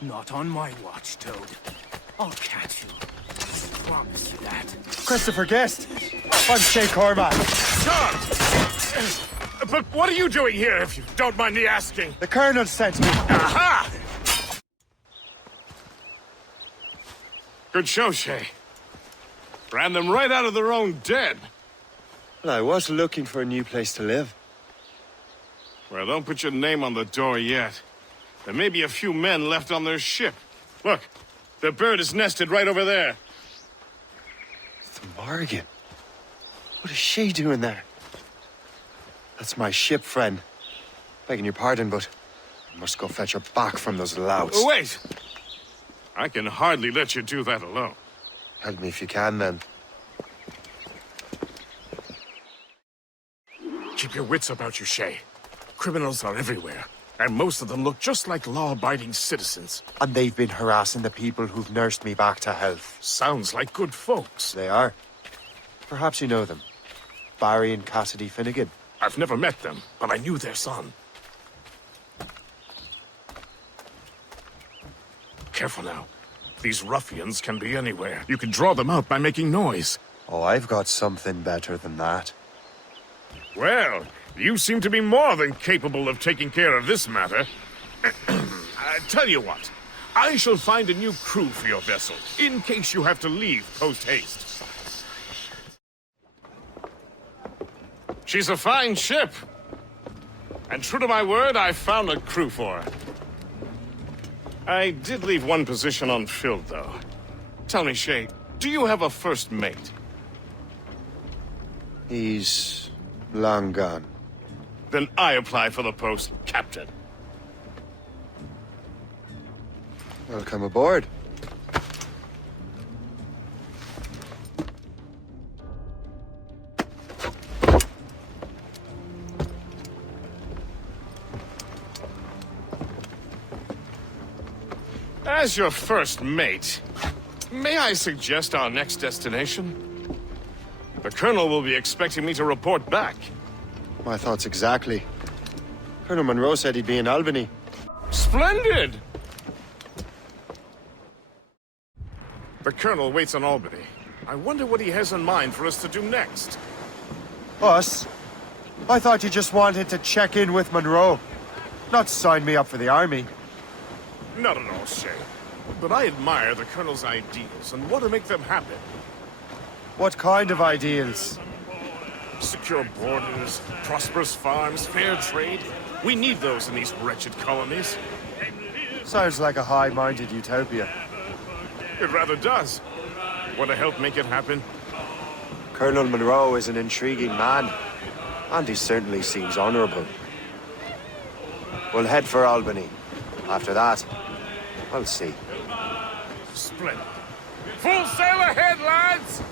Not on my watch, Toad. I'll catch you. Promise you that. Christopher Guest. I'm Shay Cormac. John! But what are you doing here, if you don't mind me asking? The Colonel sent me. Aha! Good show, Shay. Ran them right out of their own den. Well, I was looking for a new place to live. Well, don't put your name on the door yet. There may be a few men left on their ship. Look, the bird is nested right over there. The Morrigan. What is she doing there? That's my ship, friend. Begging your pardon, but I must go fetch her back from those louts. Wait! I can hardly let you do that alone. Help me if you can, then. Keep your wits about you, Shay. Criminals are everywhere, and most of them look just like law-abiding citizens. And they've been harassing the people who've nursed me back to health. Sounds like good folks. They are. Perhaps you know them. Barry and Cassidy Finnegan. I've never met them, but I knew their son. Careful now. These ruffians can be anywhere. You can draw them out by making noise. Oh, I've got something better than that. Well, you seem to be more than capable of taking care of this matter. I tell you what. I shall find a new crew for your vessel, in case you have to leave post-haste. She's a fine ship. And true to my word, I found a crew for her. I did leave one position unfilled, though. Tell me, Shay, do you have a first mate? He's long gone. Then I apply for the post, Captain. Welcome aboard. As your first mate, may I suggest our next destination? The Colonel will be expecting me to report back. My thoughts exactly. Colonel Monroe said he'd be in Albany. Splendid! The Colonel waits in Albany. I wonder what he has in mind for us to do next. Us? I thought you just wanted to check in with Monroe. Not sign me up for the army. Not at all, Shay. But I admire the Colonel's ideals and want to make them happen. What kind of ideals? Secure borders, prosperous farms, fair trade. We need those in these wretched colonies. Sounds like a high-minded utopia. It rather does. Want to help make it happen? Colonel Monroe is an intriguing man, and he certainly seems honorable. We'll head for Albany. After that, I'll see. Splendid. Full sail ahead, lads!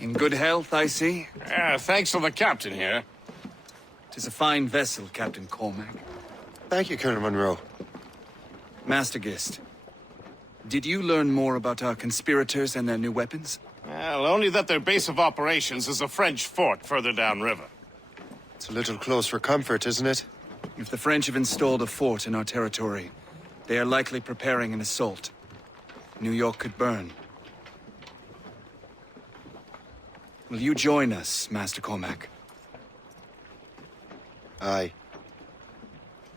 In good health, I see. Thanks to the captain here. 'Tis a fine vessel, Captain Cormac. Thank you, Colonel Monroe. Master Gist, did you learn more about our conspirators and their new weapons? Well, only that their base of operations is a French fort further downriver. It's a little close for comfort, isn't it? If the French have installed a fort in our territory, they are likely preparing an assault. New York could burn. Will you join us, Master Cormac? Aye.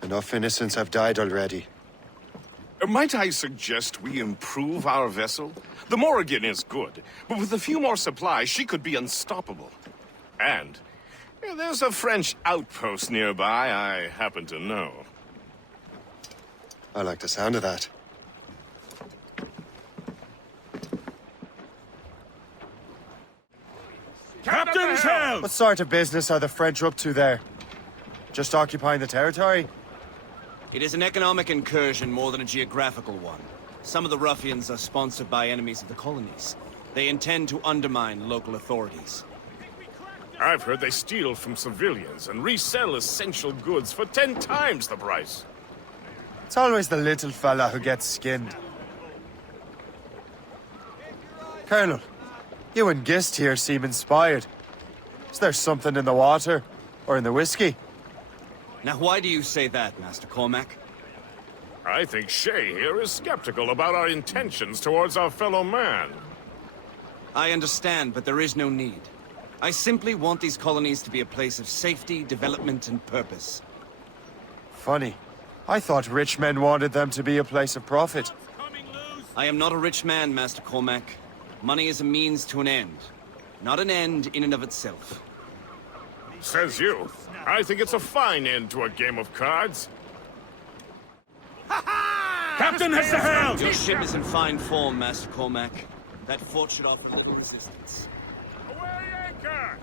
Enough innocents have died already. Might I suggest we improve our vessel? The Morrigan is good, but with a few more supplies, she could be unstoppable. And there's a French outpost nearby I happen to know. I like the sound of that. Captain's help! What sort of business are the French up to there? Just occupying the territory? It is an economic incursion more than a geographical one. Some of the ruffians are sponsored by enemies of the colonies. They intend to undermine local authorities. I've heard they steal from civilians and resell essential goods for 10 times the price. It's always the little fella who gets skinned. Colonel, you and Gist here seem inspired. Is there something in the water? Or in the whiskey? Now why do you say that, Master Cormac? I think Shay here is skeptical about our intentions towards our fellow man. I understand, but there is no need. I simply want these colonies to be a place of safety, development, and purpose. Funny. I thought rich men wanted them to be a place of profit. I am not a rich man, Master Cormac. Money is a means to an end, not an end in and of itself. Says you. I think it's a fine end to a game of cards. Captain has the helm! Your ship is in fine form, Master Cormac. That fort should offer little resistance. Away anchor!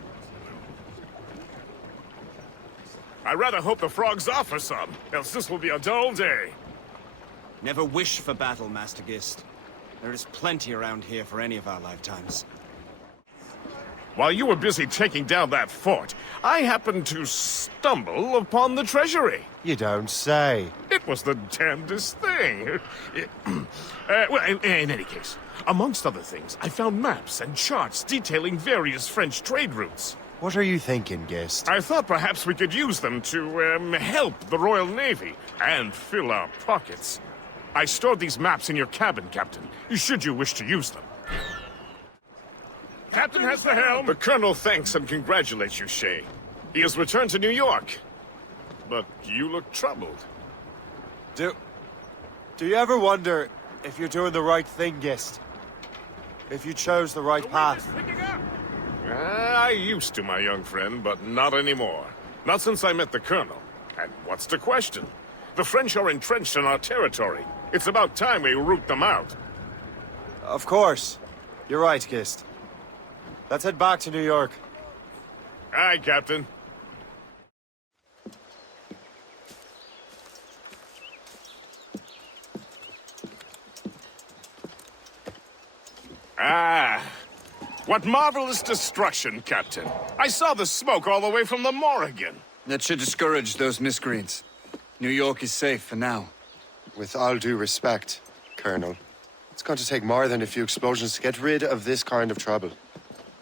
I rather hope the frogs offer some, else this will be a dull day. Never wish for battle, Master Gist. There is plenty around here for any of our lifetimes. While you were busy taking down that fort, I happened to stumble upon the treasury. You don't say. It was the damnedest thing. Well, in any case, amongst other things, I found maps and charts detailing various French trade routes. What are you thinking, Gist? I thought perhaps we could use them to, help the Royal Navy and fill our pockets. I stored these maps in your cabin, Captain, should you wish to use them. Captain has the helm. The Colonel thanks and congratulates you, Shay. He has returned to New York. But you look troubled. Do you ever wonder if you're doing the right thing, Gist? If you chose the right path? I used to, my young friend, but not anymore. Not since I met the Colonel. And what's the question? The French are entrenched in our territory. It's about time we root them out. Of course. You're right, Gist. Let's head back to New York. Aye, Captain. Ah, what marvelous destruction, Captain. I saw the smoke all the way from the Morrigan. That should discourage those miscreants. New York is safe for now. With all due respect, Colonel, it's going to take more than a few explosions to get rid of this kind of trouble.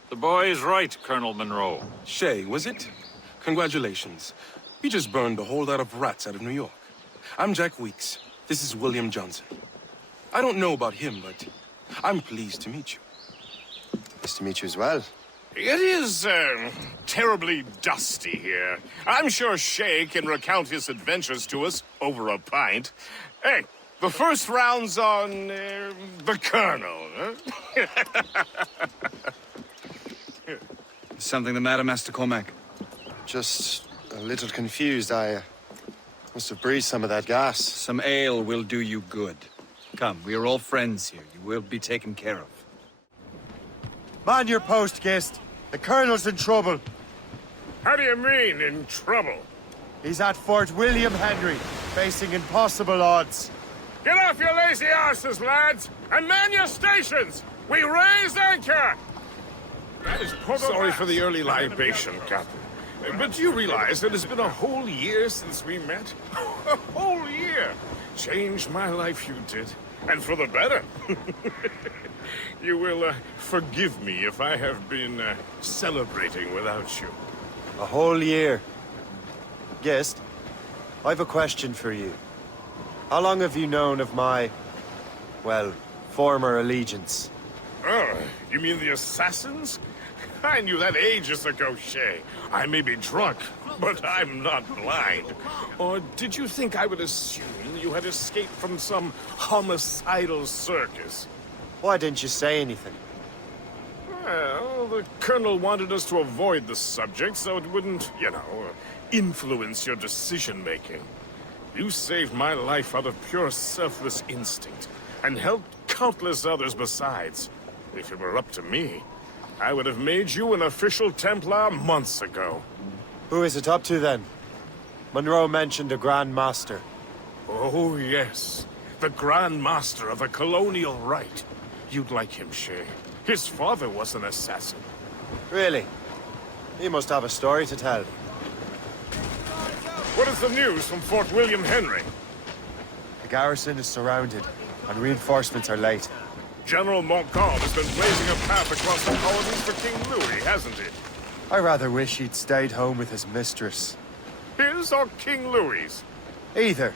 The boy is right, Colonel Monroe. Shay, was it? Congratulations. You just burned a whole lot of rats out of New York. I'm Jack Weeks. This is William Johnson. I don't know about him, but I'm pleased to meet you. Nice to meet you as well. It is, terribly dusty here. I'm sure Shay can recount his adventures to us over a pint. Hey, the first round's on, the Colonel, huh? Is something the matter, Master Cormac? Just a little confused. I must have breathed some of that gas. Some ale will do you good. Come, we are all friends here. You will be taken care of. Man your post, Gist. The Colonel's in trouble. How do you mean, in trouble? He's at Fort William Henry, facing impossible odds. Get off your lazy arses, lads, and man your stations! We raise anchor! Sorry for the early libation, Captain. But you realize it has been a whole year since we met? A whole year! Changed my life, you did. And for the better. You will forgive me if I have been celebrating without you. A whole year. Gist, I've a question for you. How long have you known of my, well, former allegiance? Oh, you mean the assassins? I knew that ages ago, Shay. I may be drunk, but I'm not blind. Or did you think I would assume you had escaped from some homicidal circus? Why didn't you say anything? Well, the Colonel wanted us to avoid the subject so it wouldn't, influence your decision-making. You saved my life out of pure selfless instinct, and helped countless others besides. If it were up to me, I would have made you an official Templar months ago. Who is it up to then? Monroe mentioned a Grand Master. Oh, yes. The Grand Master of the Colonial Rite. You'd like him, Shay. His father was an assassin. Really? He must have a story to tell. What is the news from Fort William Henry? The garrison is surrounded, and reinforcements are late. General Montcalm has been blazing a path across the colonies for King Louis, hasn't he? I rather wish he'd stayed home with his mistress. His or King Louis's? Either.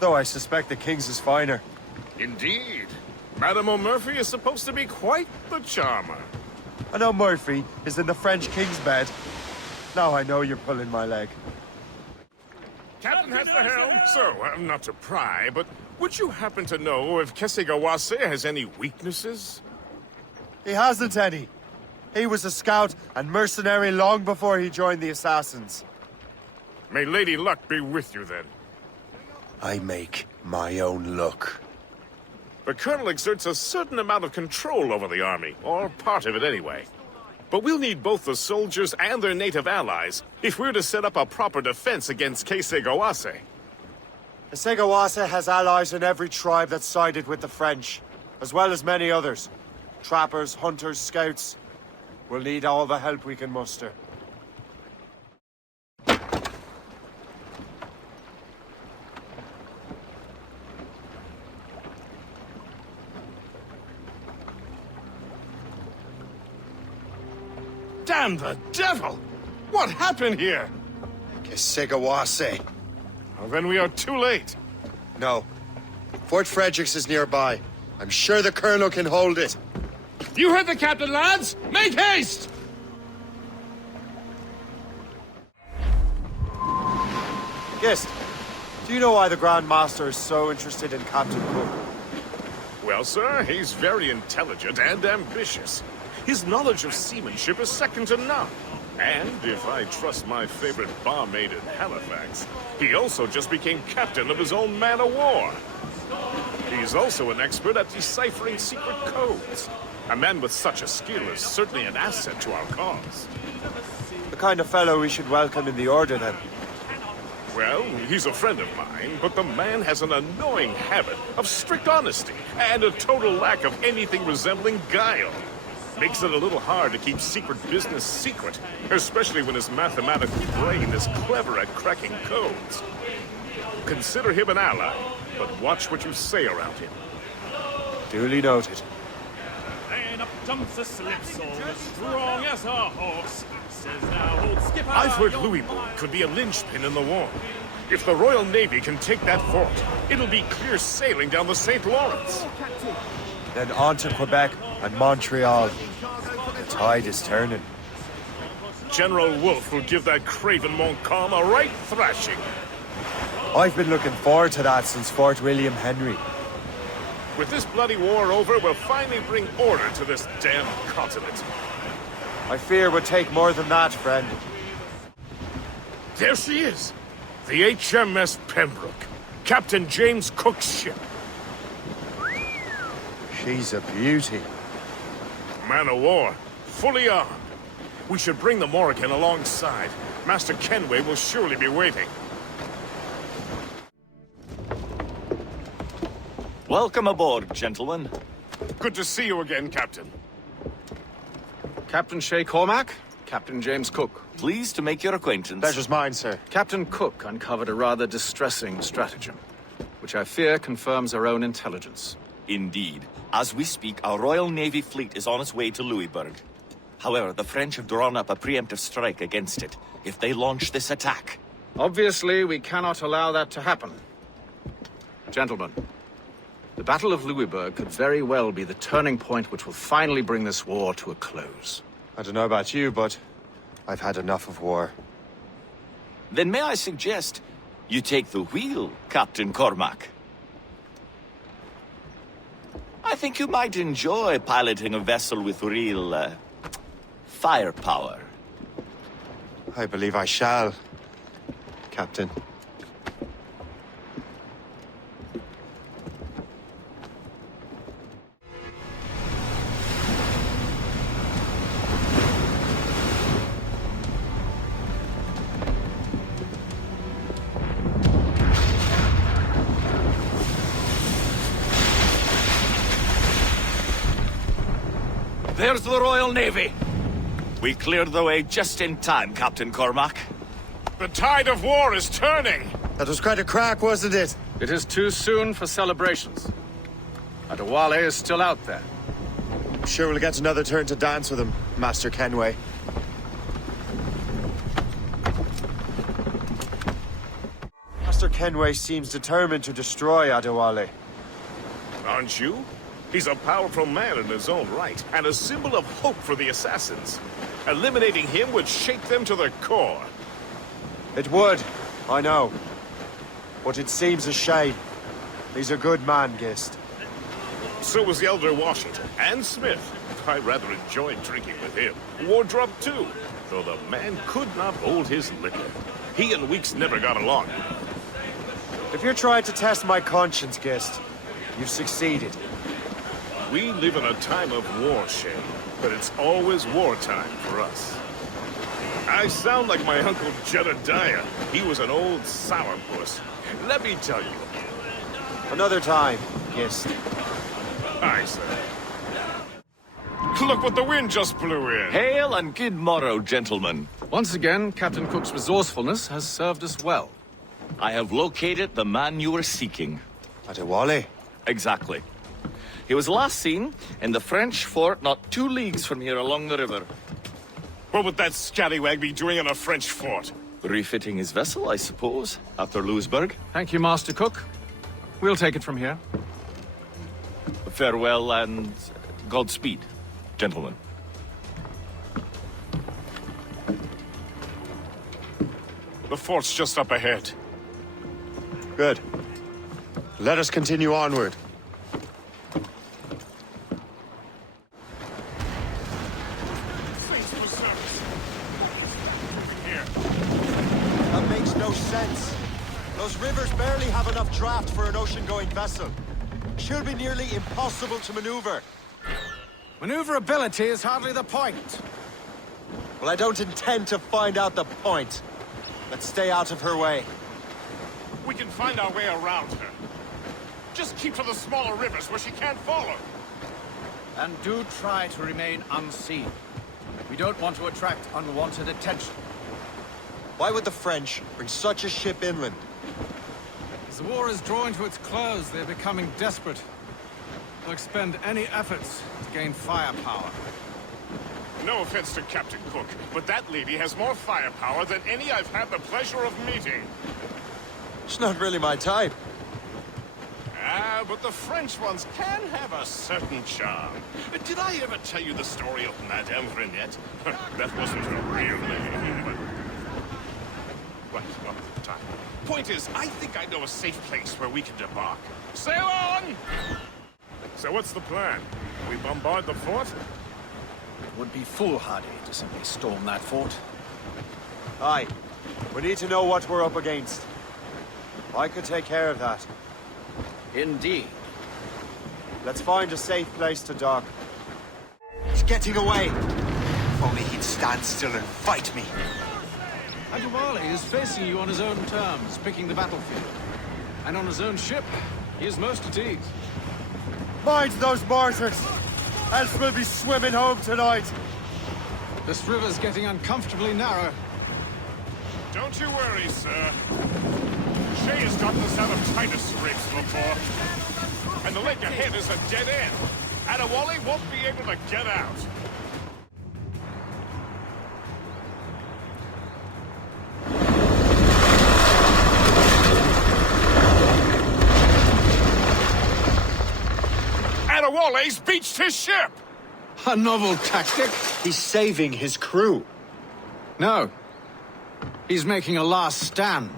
Though I suspect the king's is finer. Indeed. Madame O'Murphy is supposed to be quite the charmer. I know Murphy is in the French king's bed. Now I know you're pulling my leg. Captain has the helm. So, not to pry, but would you happen to know if Kesegawase has any weaknesses? He hasn't any. He was a scout and mercenary long before he joined the assassins. May Lady Luck be with you then. I make my own luck. The Colonel exerts a certain amount of control over the army, or part of it anyway. But we'll need both the soldiers and their native allies if we're to set up a proper defense against Kesegawase. The Segawase has allies in every tribe that sided with the French, as well as many others. Trappers, hunters, scouts. We'll need all the help we can muster. Damn the devil! What happened here? Kesegawase. Well, then we are too late. No. Fort Fredericks is nearby. I'm sure the Colonel can hold it. You heard the captain, lads! Make haste! Gist, do you know why the Grand Master is so interested in Captain Cook? Well, sir, he's very intelligent and ambitious. His knowledge of seamanship is second to none. And, if I trust my favorite barmaid in Halifax, he also just became captain of his own man-of-war. He's also an expert at deciphering secret codes. A man with such a skill is certainly an asset to our cause. The kind of fellow we should welcome in the Order, then. Well, he's a friend of mine, but the man has an annoying habit of strict honesty and a total lack of anything resembling guile. Makes it a little hard to keep secret business secret, especially when his mathematical brain is clever at cracking codes. Consider him an ally, but watch what you say around him. Duly noted. Then up jumps a slipsail as strong as a horse. Says now, old skipper. I've heard Louisbourg could be a linchpin in the war. If the Royal Navy can take that fort, it'll be clear sailing down the St. Lawrence. Then on to Quebec and Montreal. The tide is turning. General Wolfe will give that craven Montcalm a right thrashing. I've been looking forward to that since Fort William Henry. With this bloody war over, we'll finally bring order to this damn continent. I fear it would take more than that, friend. There she is. The HMS Pembroke. Captain James Cook's ship. She's a beauty. Man of war. Fully armed. We should bring the Morrigan alongside. Master Kenway will surely be waiting. Welcome aboard, gentlemen. Good to see you again, Captain. Captain Shay Cormac, Captain James Cook. Pleased to make your acquaintance. Pleasure's mine, sir. Captain Cook uncovered a rather distressing stratagem, which I fear confirms our own intelligence. Indeed. As we speak, our Royal Navy fleet is on its way to Louisbourg. However, the French have drawn up a preemptive strike against it if they launch this attack. Obviously, we cannot allow that to happen. Gentlemen, the Battle of Louisbourg could very well be the turning point which will finally bring this war to a close. I don't know about you, but I've had enough of war. Then may I suggest you take the wheel, Captain Cormac? I think you might enjoy piloting a vessel with real, firepower. I believe I shall, Captain. There's the Royal Navy. We cleared the way just in time, Captain Cormac. The tide of war is turning! That was quite a crack, wasn't it? It is too soon for celebrations. Adewale is still out there. I'm sure we'll get another turn to dance with him, Master Kenway. Kenway seems determined to destroy Adewale. Aren't you? He's a powerful man in his own right, and a symbol of hope for the assassins. Eliminating him would shake them to their core. It would, I know. But it seems a shame. He's a good man, Gist. So was the Elder Washington, and Smith. I rather enjoyed drinking with him. Wardrop, too, though the man could not hold his liquor. He and Weeks never got along. If you're trying to test my conscience, Gist, you've succeeded. We live in a time of war, Shay, but it's always wartime for us. I sound like my Uncle Jedediah. He was an old sourpuss. Let me tell you. Another time, Gist. Aye, sir. Look what the wind just blew in. Hail and good morrow, gentlemen. Once again, Captain Cook's resourcefulness has served us well. I have located the man you were seeking. Adewale? Exactly. He was last seen in the French fort not 2 leagues from here along the river. What would that scallywag be doing in a French fort? Refitting his vessel, I suppose, after Louisburg. Thank you, Master Cook. We'll take it from here. Farewell and Godspeed, gentlemen. The fort's just up ahead. Good. Let us continue onward. That makes no sense. Those rivers barely have enough draft for an ocean-going vessel. Should be nearly impossible to maneuver. Maneuverability is hardly the point. Well, I don't intend to find out the point. Let's stay out of her way. We can find our way around her. Just keep to the smaller rivers where she can't follow. And do try to remain unseen. We don't want to attract unwanted attention. Why would the French bring such a ship inland? As the war is drawing to its close, they're becoming desperate. They'll expend any efforts to gain firepower. No offense to Captain Cook, but that lady has more firepower than any I've had the pleasure of meeting. She's not really my type. Ah, but the French ones can have a certain charm. Did I ever tell you the story of Madame Renette? That wasn't her real name, but... Well, not at the time. Point is, I think I know a safe place where we can debark. Sail on! So what's the plan? We bombard the fort? It would be foolhardy to simply storm that fort. Aye. We need to know what we're up against. I could take care of that. Indeed. Let's find a safe place to dock. He's getting away. If only he'd stand still and fight me. Adewale is facing you on his own terms, picking the battlefield. And on his own ship, he is most at ease. Mind those mortars! Else we'll be swimming home tonight! This river's getting uncomfortably narrow. Don't you worry, sir. Shay has gotten us out of tighter scrapes before. And the lake ahead is a dead end. Adewale won't be able to get out. Adewale's beached his ship! A novel tactic? He's saving his crew. No. He's making a last stand.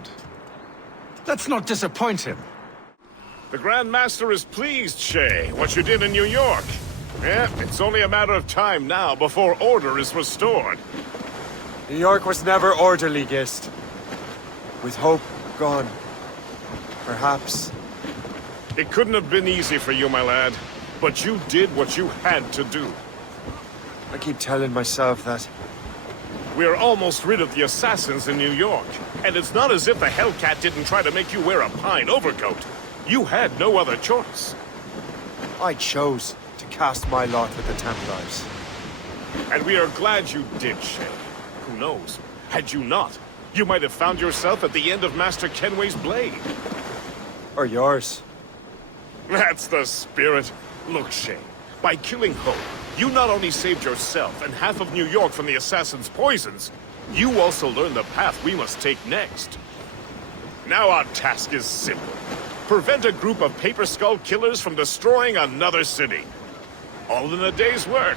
Let's not disappoint him. The Grand Master is pleased, Shay, what you did in New York. Yeah, it's only a matter of time now before order is restored. New York was never orderly, Gist. With hope gone, perhaps. It couldn't have been easy for you, my lad. But you did what you had to do. I keep telling myself that. We're almost rid of the assassins in New York. And it's not as if the Hellcat didn't try to make you wear a pine overcoat. You had no other choice. I chose to cast my lot with the Templars. And we are glad you did, Shay. Who knows? Had you not, you might have found yourself at the end of Master Kenway's blade. Or yours. That's the spirit. Look, Shay, by killing Hope, you not only saved yourself and half of New York from the assassins' poisons, you also learned the path we must take next. Now our task is simple. Prevent a group of Paper Skull killers from destroying another city. All in a day's work.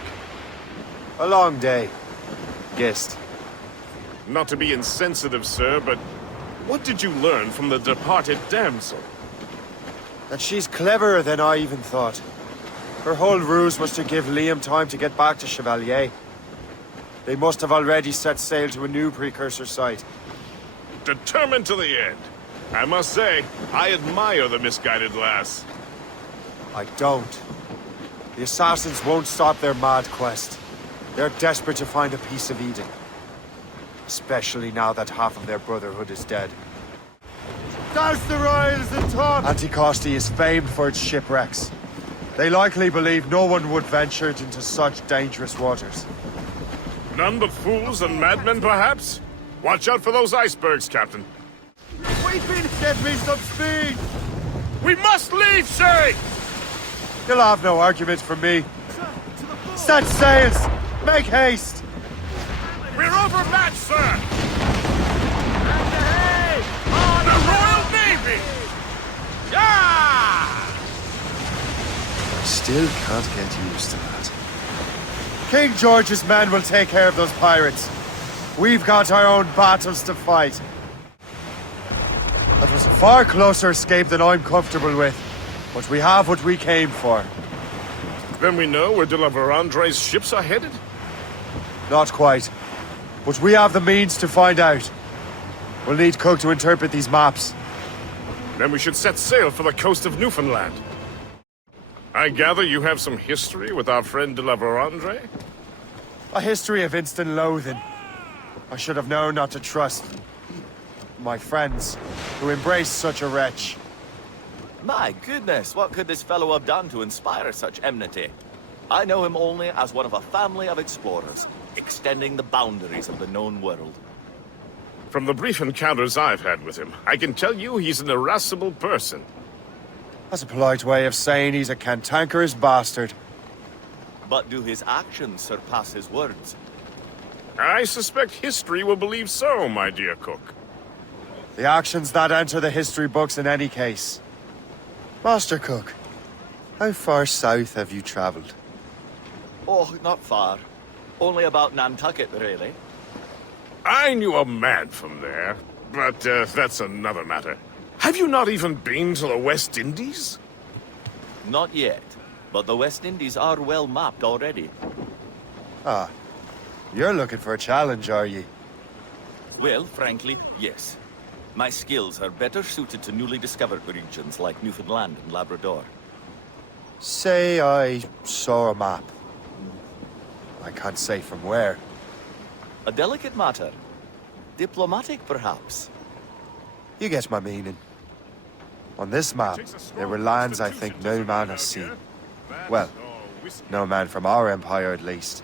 A long day. Guessed. Not to be insensitive, sir, but what did you learn from the departed damsel? That she's cleverer than I even thought. Her whole ruse was to give Liam time to get back to Chevalier. They must have already set sail to a new precursor site. Determined to the end. I must say, I admire the misguided lass. I don't. The assassins won't stop their mad quest. They're desperate to find a piece of Eden. Especially now that half of their brotherhood is dead. Douse the royals and top! Anticosti is famed for its shipwrecks. They likely believe no one would venture into such dangerous waters. None but fools and madmen, perhaps? Watch out for those icebergs, Captain. Get me some speed! We must leave, Shay! You'll have no argument from me. Set sails! Make haste! We're overmatched, sir! And ahead! On the Royal Navy! Yeah! Still can't get used to that. King George's men will take care of those pirates. We've got our own battles to fight. That was a far closer escape than I'm comfortable with. But we have what we came for. Then we know where de la Verandre's ships are headed? Not quite. But we have the means to find out. We'll need Cook to interpret these maps. Then we should set sail for the coast of Newfoundland. I gather you have some history with our friend de la Verandre? A history of instant loathing. I should have known not to trust my friends who embrace such a wretch. My goodness, what could this fellow have done to inspire such enmity? I know him only as one of a family of explorers, extending the boundaries of the known world. From the brief encounters I've had with him, I can tell you he's an irascible person. That's a polite way of saying he's a cantankerous bastard. But do his actions surpass his words? I suspect history will believe so, my dear Cook. The actions that enter the history books in any case. Master Cook, how far south have you traveled? Oh, not far. Only about Nantucket, really. I knew a man from there, but that's another matter. Have you not even been to the West Indies? Not yet, but the West Indies are well mapped already. Ah, you're looking for a challenge, are you? Well, frankly, yes. My skills are better suited to newly discovered regions like Newfoundland and Labrador. Say I saw a map. I can't say from where. A delicate matter. Diplomatic, perhaps. You get my meaning. On this map, there were lands I think no man has seen. Well, no man from our empire at least.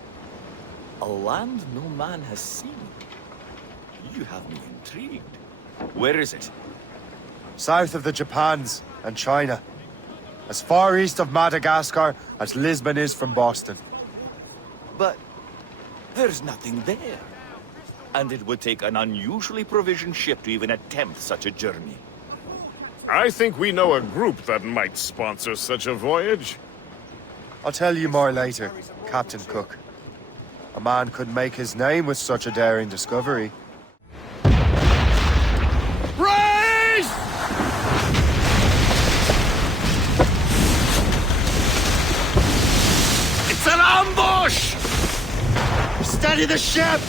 A land no man has seen? You have me intrigued. Where is it? South of the Japans and China. As far east of Madagascar as Lisbon is from Boston. But there's nothing there. And it would take an unusually provisioned ship to even attempt such a journey. I think we know a group that might sponsor such a voyage. I'll tell you more later, Captain Cook. A man could make his name with such a daring discovery. Race! It's an ambush! Steady the ship!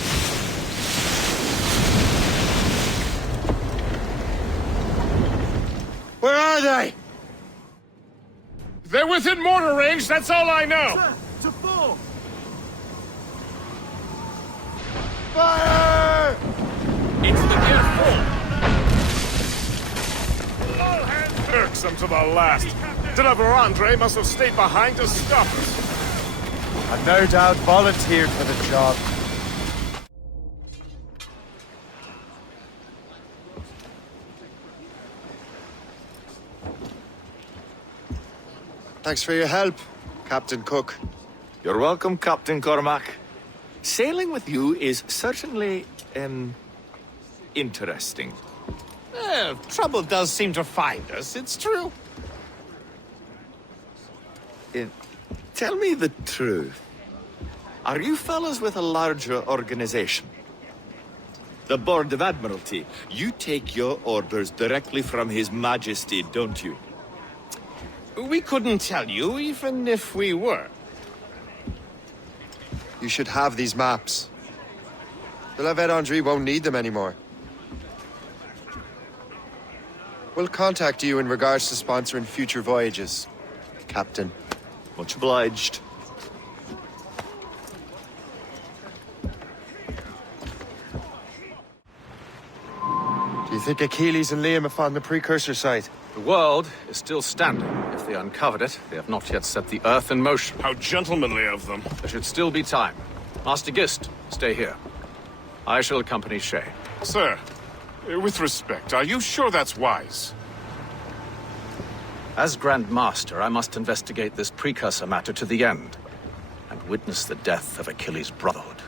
Where are they? They're within mortar range, that's all I know. To full! Fire! It's the near full. All hands irksome to the last. De la Verandre must have stayed behind to stop us. And no doubt volunteered for the job. Thanks for your help, Captain Cook. You're welcome, Captain Cormac. Sailing with you is certainly, interesting. Well, trouble does seem to find us, it's true. Tell me the truth. Are you fellas with a larger organization? The Board of Admiralty. You take your orders directly from His Majesty, don't you? We couldn't tell you, even if we were. You should have these maps. The La Vedendrie won't need them anymore. We'll contact you in regards to sponsoring future voyages, Captain. Much obliged. Do you think Achilles and Liam have found the precursor site? The world is still standing. If they uncovered it, they have not yet set the Earth in motion. How gentlemanly of them. There should still be time. Master Gist, stay here. I shall accompany Shay. Sir, with respect, are you sure that's wise? As Grand Master, I must investigate this precursor matter to the end, and witness the death of Achilles' Brotherhood.